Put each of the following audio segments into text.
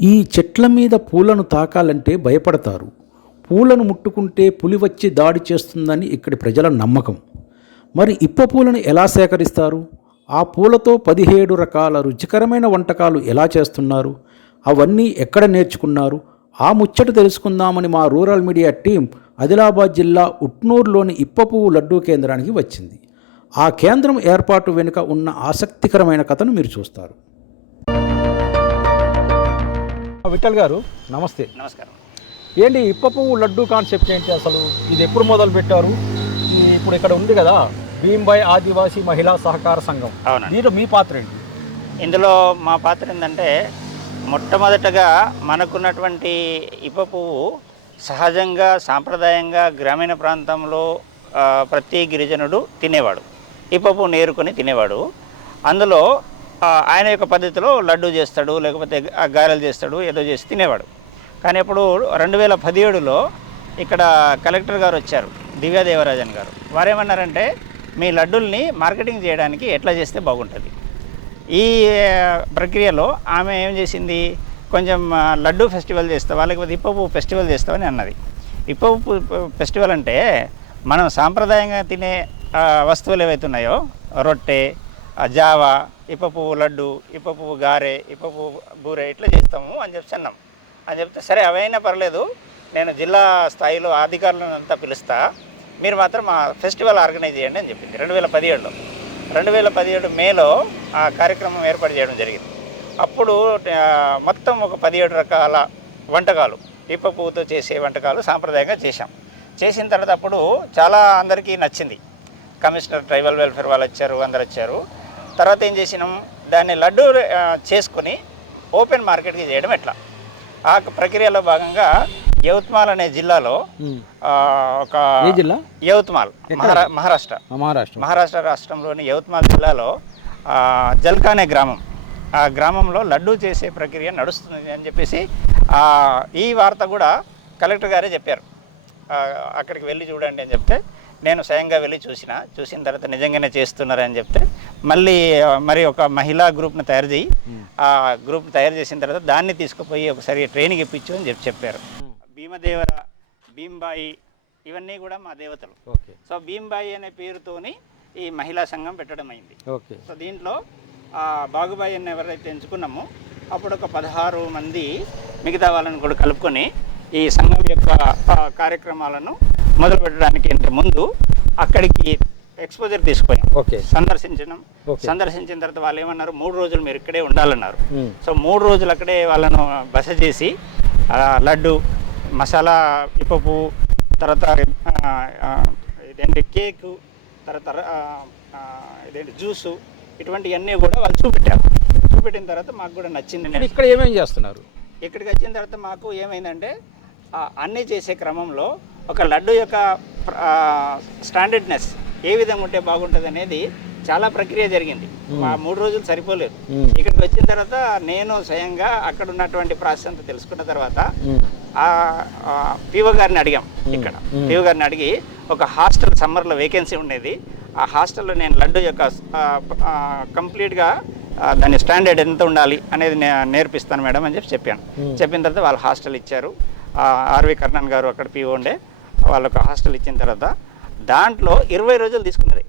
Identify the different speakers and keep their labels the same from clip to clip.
Speaker 1: ఈ చెట్ల మీద పూలను తాకాలంటే భయపడతారు. పూలను ముట్టుకుంటే పులి వచ్చి దాడి చేస్తుందని ఇక్కడి ప్రజల నమ్మకం. మరి ఇప్ప పూలను ఎలా సేకరిస్తారు? ఆ పూలతో పదిహేడు రకాల రుచికరమైన వంటకాలు ఎలా చేస్తున్నారు? అవన్నీ ఎక్కడ నేర్చుకున్నారు? ఆ ముచ్చట తెలుసుకుందామని మా రూరల్ మీడియా టీం ఆదిలాబాద్ జిల్లా ఉట్నూరులోని ఇప్పపువ్వు లడ్డూ కేంద్రానికి వచ్చింది. ఆ కేంద్రం ఏర్పాటు వెనుక ఉన్న ఆసక్తికరమైన కథను మీరు చూస్తారు.
Speaker 2: విఠల్ గారు నమస్తే.
Speaker 3: నమస్కారం.
Speaker 2: ఏంటి ఇప్ప పువ్వు లడ్డు కాన్సెప్ట్ ఏంటి అసలు? ఇది ఎప్పుడు మొదలు పెట్టారు? ఇప్పుడు ఇక్కడ ఉంది కదా భీంబాయ్ ఆదివాసీ మహిళా సహకార సంఘం.
Speaker 3: అవునండి.
Speaker 2: దీంట్లో మీ పాత్ర ఏంటి?
Speaker 3: ఇందులో మా పాత్ర ఏంటంటే మొట్టమొదటగా మనకున్నటువంటి ఇప్ప పువ్వు సహజంగా సాంప్రదాయంగా గ్రామీణ ప్రాంతంలో ప్రతి గిరిజనుడు తినేవాడు. ఇప్ప పువ్వు నేరుకొని తినేవాడు. అందులో ఆయన యొక్క పద్ధతిలో లడ్డు చేస్తాడు లేకపోతే గారెలు చేస్తాడు ఏదో చేసి తినేవాడు. కానీ ఇప్పుడు రెండు వేల పదిహేడులో ఇక్కడ కలెక్టర్ గారు వచ్చారు దివ్యాదేవరాజన్ గారు. వారేమన్నారంటే మీ లడ్డుల్ని మార్కెటింగ్ చేయడానికి ఎట్లా చేస్తే బాగుంటుంది. ఈ ప్రక్రియలో ఆమె ఏం చేసింది? కొంచెం లడ్డు ఫెస్టివల్ చేస్తావా లేకపోతే ఇప్పపు ఫెస్టివల్ చేస్తావని అన్నది. ఇప్పపు ఫెస్టివల్ అంటే మనం సాంప్రదాయంగా తినే వస్తువులు ఏవైతే ఉన్నాయో రొట్టె జావా ఇప్ప పువ్వు లడ్డు ఇప్ప పువ్వు గారె ఇప్ప పువ్వు బూరె ఇట్లా చేస్తాము అని చెప్పి అన్నాం. అని చెప్తే సరే అవైనా పర్లేదు నేను జిల్లా స్థాయిలో అధికారులను అంతా పిలుస్తా. మీరు మాత్రం మా ఫెస్టివల్ ఆర్గనైజ్ చేయండి అని చెప్పింది. రెండు వేల పదిహేడులో. రెండు వేల పదిహేడు మేలో ఆ కార్యక్రమం ఏర్పాటు చేయడం జరిగింది. అప్పుడు మొత్తం ఒక పదిహేడు రకాల వంటకాలు ఇప్ప పువ్వుతో చేసే వంటకాలు సాంప్రదాయంగా చేశాం. చేసిన తర్వాత అప్పుడు చాలా అందరికీ నచ్చింది. కమిషనర్ ట్రైబల్ వెల్ఫేర్ వాళ్ళు వచ్చారు అందరు వచ్చారు. తర్వాత ఏం చేసినాం? దాన్ని లడ్డు చేసుకొని ఓపెన్ మార్కెట్కి చేయడం ఎట్లా? ఆ ప్రక్రియలో భాగంగా యవత్మాల్ అనే జిల్లాలో ఒక
Speaker 1: జిల్లా?
Speaker 3: యవత్మాల్ మహారా మహారాష్ట్ర.
Speaker 1: మహారాష్ట్ర.
Speaker 3: మహారాష్ట్ర రాష్ట్రంలోని యవత్మాల్ జిల్లాలో జల్కా అనే గ్రామం. ఆ గ్రామంలో లడ్డూ చేసే ప్రక్రియ నడుస్తుంది అని చెప్పేసి ఈ వార్త కూడా కలెక్టర్ గారే చెప్పారు. అక్కడికి వెళ్ళి చూడండి అని చెప్తే నేను స్వయంగా వెళ్ళి చూసిన చూసిన తర్వాత నిజంగానే చేస్తున్నారని చెప్తే మళ్ళీ మరి ఒక మహిళా గ్రూప్ను తయారు చేయి. ఆ గ్రూప్ తయారు చేసిన తర్వాత దాన్ని తీసుకుపోయి ఒకసారి ట్రైనింగ్ ఇప్పించు అని చెప్పి చెప్పారు. భీమదేవర భీంబాయి ఇవన్నీ కూడా మా దేవతలు.
Speaker 2: ఓకే.
Speaker 3: సో భీంబాయి అనే పేరుతోని ఈ మహిళా సంఘం పెట్టడం అయింది.
Speaker 2: ఓకే.
Speaker 3: సో దీంట్లో ఆ, బాగుబాయి అని ఎవరైతే ఎంచుకున్నామో అప్పుడు ఒక పదహారు మంది మిగతా వాళ్ళని కూడా కలుపుకొని ఈ సంఘం యొక్క కార్యక్రమాలను మొదలు పెట్టడానికి ఇంత ముందు అక్కడికి ఎక్స్పోజర్ తీసుకుపోయాం.
Speaker 2: ఓకే.
Speaker 3: సందర్శించడం. సందర్శించిన తర్వాత వాళ్ళు ఏమన్నారు? మూడు రోజులు మీరు ఇక్కడే ఉండాలన్నారు. సో మూడు రోజులు అక్కడే వాళ్ళను బస చేసి లడ్డు మసాలా ఇప్పపు తర్వాత ఇదేంటి కేకు తర్వాత ఇదేంటి జ్యూసు ఇటువంటివన్నీ కూడా వాళ్ళు చూపెట్టారు. చూపెట్టిన తర్వాత మాకు కూడా నచ్చింది
Speaker 2: ఇక్కడ ఏమేం చేస్తున్నారు?
Speaker 3: ఇక్కడికి వచ్చిన తర్వాత మాకు ఏమైందంటే అన్నీ చేసే క్రమంలో ఒక లడ్డు యొక్క స్టాండర్డ్నెస్ ఏ విధంగా ఉంటే బాగుంటుంది అనేది చాలా ప్రక్రియ జరిగింది. మా మూడు రోజులు సరిపోలేదు. ఇక్కడికి వచ్చిన తర్వాత నేను స్వయంగా అక్కడ ఉన్నటువంటి ప్రాసెస్ అంతా తెలుసుకున్న తర్వాత ఆ పిఓ గారిని అడిగాం ఇక్కడ. పిఓ గారిని అడిగి ఒక హాస్టల్ సమ్మర్లో వేకెన్సీ ఉండేది. ఆ హాస్టల్లో నేను లడ్డు యొక్క కంప్లీట్గా దాని స్టాండర్డ్ ఎంత ఉండాలి అనేది నే- నేర్పిస్తాను మేడం అని చెప్పి చెప్పాను. చెప్పిన తర్వాత వాళ్ళు హాస్టల్ ఇచ్చారు. ఆర్వి కర్ణన్ గారు అక్కడ పిఓ ఉండే. వాళ్ళొక హాస్టల్ ఇచ్చిన తర్వాత దాంట్లో ఇరవై రోజులు తీసుకున్నది.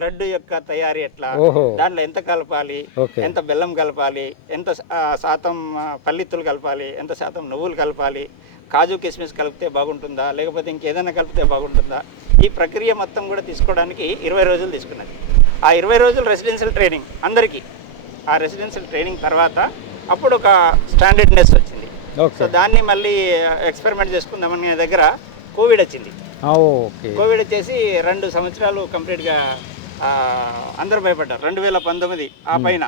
Speaker 3: లడ్డు యొక్క తయారీ ఎట్లా. దాంట్లో ఎంత కలపాలి. ఎంత బెల్లం కలపాలి? ఎంత శాతం పల్లిత్తులు కలపాలి? ఎంత శాతం నువ్వులు కలపాలి? కాజు కిస్మిస్ కలిపితే బాగుంటుందా? లేకపోతే ఇంకేదైనా కలిపితే బాగుంటుందా? ఈ ప్రక్రియ మొత్తం కూడా తీసుకోవడానికి ఇరవై రోజులు తీసుకున్నది. ఆ ఇరవై రోజులు రెసిడెన్షియల్ ట్రైనింగ్ అందరికీ. ఆ రెసిడెన్షియల్ ట్రైనింగ్ తర్వాత అప్పుడు ఒక స్టాండర్డ్నెస్ వచ్చింది. సో దాన్ని మళ్ళీ ఎక్స్పెరిమెంట్ చేసుకుందామని దగ్గర కోవిడ్ వచ్చింది. కోవిడ్ వచ్చేసి రెండు సంవత్సరాలు కంప్లీట్గా అందరూ భయపడ్డారు. రెండు వేల పంతొమ్మిది ఆ పైన.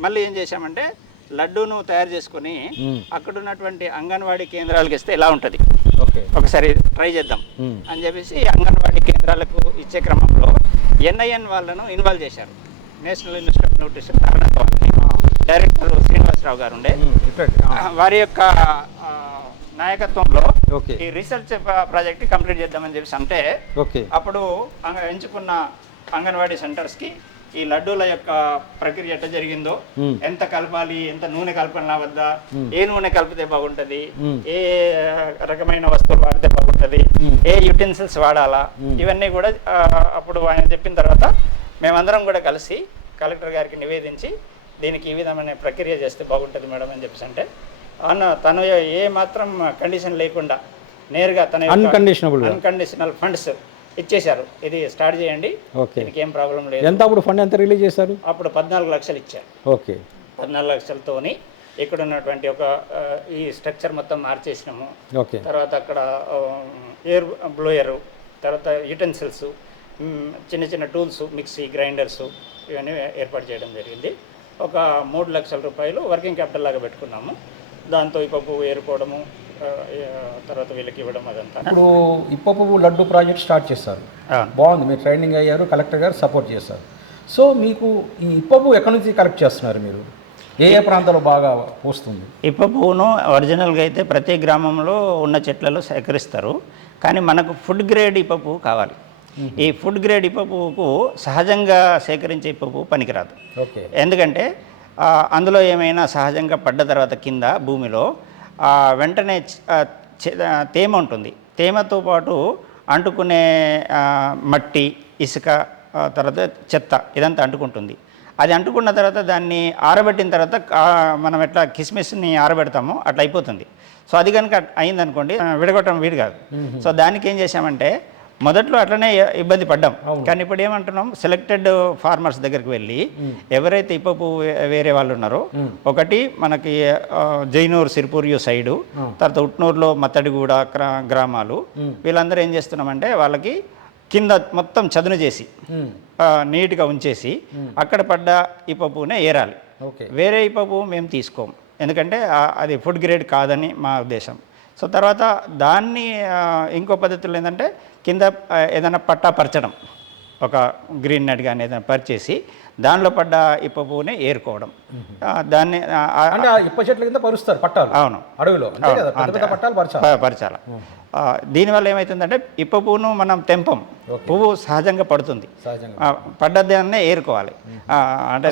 Speaker 3: మళ్ళీ ఏం చేశామంటే లడ్డూను తయారు చేసుకొని. అక్కడ ఉన్నటువంటి అంగన్వాడీ కేంద్రాలకు ఇస్తే ఎలా ఉంటుంది.
Speaker 2: ఓకే.
Speaker 3: ఒకసారి ట్రై చేద్దాం. అని చెప్పేసి అంగన్వాడీ కేంద్రాలకు ఇచ్చే క్రమంలో ఎన్ఐఎన్ వాళ్ళను ఇన్వాల్వ్ చేశారు. National institute of nutrition director Srinivasarao గారు ఉండే. వారి యొక్క నాయకత్వంలో ఈ రీసెర్చ్ ప్రాజెక్ట్ కంప్లీట్ చేద్దామని చెప్పేసి అంటే
Speaker 2: ఓకే.
Speaker 3: అప్పుడు ఎంచుకున్న అంగన్వాడీ సెంటర్స్కి ఈ లడ్డూల యొక్క ప్రక్రియ ఎట్లా జరిగిందో ఎంత కలపాలి ఎంత నూనె కలపాలి వద్ద ఏ నూనె కలిపితే బాగుంటది ఏ రకమైన వస్తువులు వాడితే బాగుంటది ఏ యుటెన్సిల్స్ వాడాలా ఇవన్నీ కూడా అప్పుడు ఆయన చెప్పిన తర్వాత మేమందరం కూడా కలిసి కలెక్టర్ గారికి నివేదించి దీనికి ఈ విధమైన ప్రక్రియ చేస్తే బాగుంటుంది మేడం అని చెప్పేసి అంటే అన్న తను ఏ మాత్రం కండిషన్ లేకుండా నేరుగా తన
Speaker 2: గా.
Speaker 3: అన్కండిషనల్ ఫండ్స్ ఇచ్చేశారు. ఇది స్టార్ట్ చేయండి.
Speaker 2: ఓకే
Speaker 3: ఏం ప్రాబ్లం లేదు.
Speaker 2: ఎంత అప్పుడు ఫండ్ ఎంత రిలీజ్ చేశారు?
Speaker 3: అప్పుడు పద్నాలుగు లక్షలు ఇచ్చారు.
Speaker 2: ఓకే
Speaker 3: పద్నాలుగు లక్షలతోని ఇక్కడ ఉన్నటువంటి ఒక ఈ స్ట్రక్చర్ మొత్తం మార్చేసినాము.
Speaker 2: ఓకే
Speaker 3: తర్వాత అక్కడ ఎయిర్ బ్లోయరు తర్వాత యుటెన్సిల్స్ చిన్న చిన్న టూల్స్ మిక్సీ గ్రైండర్స్ ఇవన్నీ ఏర్పాటు చేయడం జరిగింది. ఒక మూడు లక్షల రూపాయలు వర్కింగ్ క్యాపిటల్ లాగా పెట్టుకున్నాము. దాంతో ఈ పప్పు ఏరుకోవడము తర్వాత వీళ్ళకి ఇవ్వడం అదంతా.
Speaker 2: ఇప్పుడు ఇప్ప పువ్వు లడ్డు ప్రాజెక్ట్ స్టార్ట్ చేస్తారు. బాగుంది మీరు ట్రైనింగ్ అయ్యారు కలెక్టర్ గారు సపోర్ట్ చేస్తారు సో మీకు ఈ ఇప్ప పువ్వు ఎక్కడి నుంచి కలెక్ట్ చేస్తున్నారు మీరు? ఏ ఏ ప్రాంతాల్లో బాగా పూస్తుంది?
Speaker 3: ఇప్ప పువ్వును ఒరిజినల్గా అయితే ప్రతి గ్రామంలో ఉన్న చెట్లలో సేకరిస్తారు. కానీ మనకు ఫుడ్ గ్రేడ్ ఇప్ప పువ్వు కావాలి ఈ ఫుడ్ గ్రేడ్ ఇప్ప పువ్వుకు సహజంగా సేకరించే ఇప్ప పువ్వు పనికిరాదు.
Speaker 2: ఓకే.
Speaker 3: ఎందుకంటే అందులో ఏమైనా సహజంగా పడ్డ తర్వాత కింద భూమిలో వెంటనే తేమ ఉంటుంది. తేమతో పాటు అంటుకునే మట్టి ఇసుక తర్వాత చెత్త ఇదంతా అంటుకుంటుంది. అది అంటుకున్న తర్వాత దాన్ని ఆరబెట్టిన తర్వాత మనం ఎట్లా కిస్మిస్ని ఆరబెడతామో అట్లా అయిపోతుంది. సో అది కనుక అయిందనుకోండి విడగొట్టడం వీడు కాదు. సో దానికి ఏం చేశామంటే మొదట్లో అట్లనే ఇబ్బంది పడ్డాం. కానీ ఇప్పుడు ఏమంటున్నాం? సెలెక్టెడ్ ఫార్మర్స్ దగ్గరికి వెళ్ళి ఎవరైతే ఇప్పపు వేరే వాళ్ళు ఉన్నారో ఒకటి మనకి జైనూరు సిరిపూరియు సైడు తర్వాత ఉట్నూరులో మత్తడిగూడ గ్రా- గ్రామాలు. వీళ్ళందరూ ఏం చేస్తున్నామంటే వాళ్ళకి కింద మొత్తం చదును చేసి నీట్గా ఉంచేసి అక్కడ పడ్డ ఇప్పపునే ఏరాలి.
Speaker 2: ఓకే.
Speaker 3: వేరే ఇప్పపు మేము తీసుకోం. ఎందుకంటే అది ఫుడ్ గ్రేడ్ కాదని మా ఉద్దేశం. సో తర్వాత దాన్ని ఇంకో పద్ధతిలో ఏంటంటే కింద ఏదైనా పట్టా పరచడం ఒక గ్రీన్ నెట్ కానీ ఏదైనా పరిచేసి దానిలో పడ్డ ఇప్ప పువ్వుని ఏరుకోవడం. దాన్ని
Speaker 2: ఇప్ప చెట్ల కింద పరుస్తారు పట్టాలు.
Speaker 3: అవును.
Speaker 2: అడవిలో. పరచాలి.
Speaker 3: దీనివల్ల ఏమవుతుందంటే ఇప్ప పువ్వును మనం తెంపం. పువ్వు సహజంగా పడుతుంది. పడ్డదాన్నే ఏరుకోవాలి. అంటే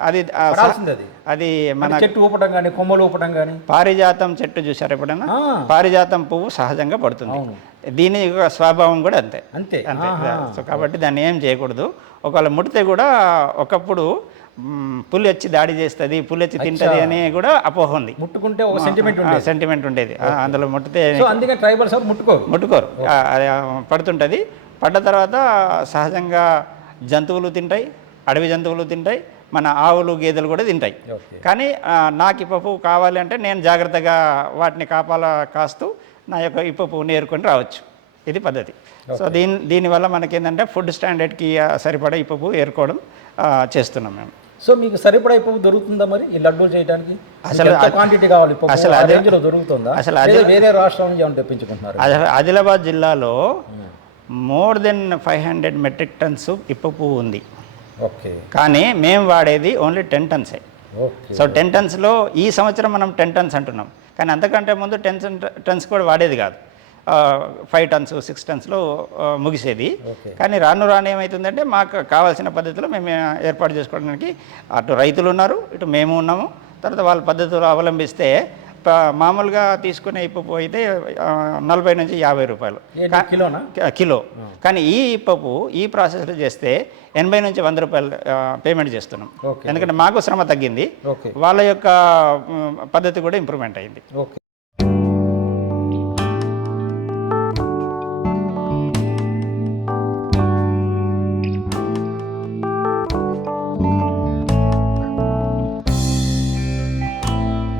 Speaker 3: అది
Speaker 2: అది.
Speaker 3: మన
Speaker 2: చెట్టు ఊపటం కానీ కొమ్మలు ఊపటం కానీ
Speaker 3: పారిజాతం చెట్టు చూసారు ఎప్పుడైనా. పారిజాతం పువ్వు సహజంగా పడుతుంది. దీని యొక్క స్వభావం కూడా అంతే.
Speaker 2: అంతే.
Speaker 3: అంతే. సో కాబట్టి దాన్ని ఏం చేయకూడదు. ఒకవేళ ముడితే కూడా ఒకప్పుడు పులి వచ్చి దాడి చేస్తుంది పులి వచ్చి తింటది అని కూడా అపోహ ఉంది.
Speaker 2: ముట్టుకుంటే ఒక సెంటిమెంట్ ఉండేది.
Speaker 3: సెంటిమెంట్ ఉండేది. అందులో ముట్టితే
Speaker 2: అందుకే ట్రైబల్స్ ముట్టుకోరు?
Speaker 3: ముట్టుకోరు. పడుతుంటుంది. పడ్డ తర్వాత సహజంగా జంతువులు తింటాయి అడవి జంతువులు తింటాయి మన ఆవులు గేదెలు కూడా తింటాయి. కానీ నాకు ఇప్ప పువ్వు కావాలి అంటే నేను జాగ్రత్తగా వాటిని కాపాల కాస్తూ నా యొక్క ఇప్ప పువ్వుని ఏరుకొని రావచ్చు. ఇది పద్ధతి. సో దీని దీనివల్ల మనకేంటంటే ఫుడ్ స్టాండర్డ్కి సరిపడా ఇప్ప పువ్వు ఏరుకోవడం చేస్తున్నాం మేము.
Speaker 2: సో మీకు సరిపడా ఇప్పు దొరుకుతుందా మరి ఈ లడ్డూలు చేయడానికి
Speaker 3: అసలు
Speaker 2: క్వాంటిటీ కావాలి
Speaker 3: అసలు
Speaker 2: రేంజ్లో దొరుకుతుందా?
Speaker 3: అసలు
Speaker 2: వేరే రాష్ట్రం నుంచి ఏమైనా తెప్పించుకుంటున్నారు?
Speaker 3: ఆదిలాబాద్ జిల్లాలో more than five hundred metric tons ఇప్ప పువ్వు ఉంది.
Speaker 2: ఓకే.
Speaker 3: కానీ మేము వాడేది ఓన్లీ టెన్ టన్సే. సో టెన్ టన్స్లో ఈ సంవత్సరం మనం టెన్ టన్స్ అంటున్నాం. కానీ అంతకంటే ముందు టెన్ టన్స్ కూడా వాడేది కాదు. ఫైవ్ టన్స్ సిక్స్ టన్స్లో ముగిసేది. కానీ రాను రాను ఏమవుతుందంటే మాకు కావాల్సిన పద్ధతిలో మేము ఏర్పాటు చేసుకోవడానికి అటు రైతులు ఉన్నారు ఇటు మేము ఉన్నాము. తర్వాత వాళ్ళ పద్ధతులు అవలంబిస్తే మామూలుగా తీసుకునే ఇప్పు అయితే నలభై నుంచి యాభై రూపాయలు. కిలో. కానీ ఈ ఇప్పపు ఈ ప్రాసెస్లో చేస్తే ఎనభై నుంచి వంద రూపాయలు పేమెంట్ చేస్తున్నాం. ఎందుకంటే మాకు శ్రమ తగ్గింది. వాళ్ళ యొక్క పద్ధతి కూడా ఇంప్రూవ్మెంట్ అయింది.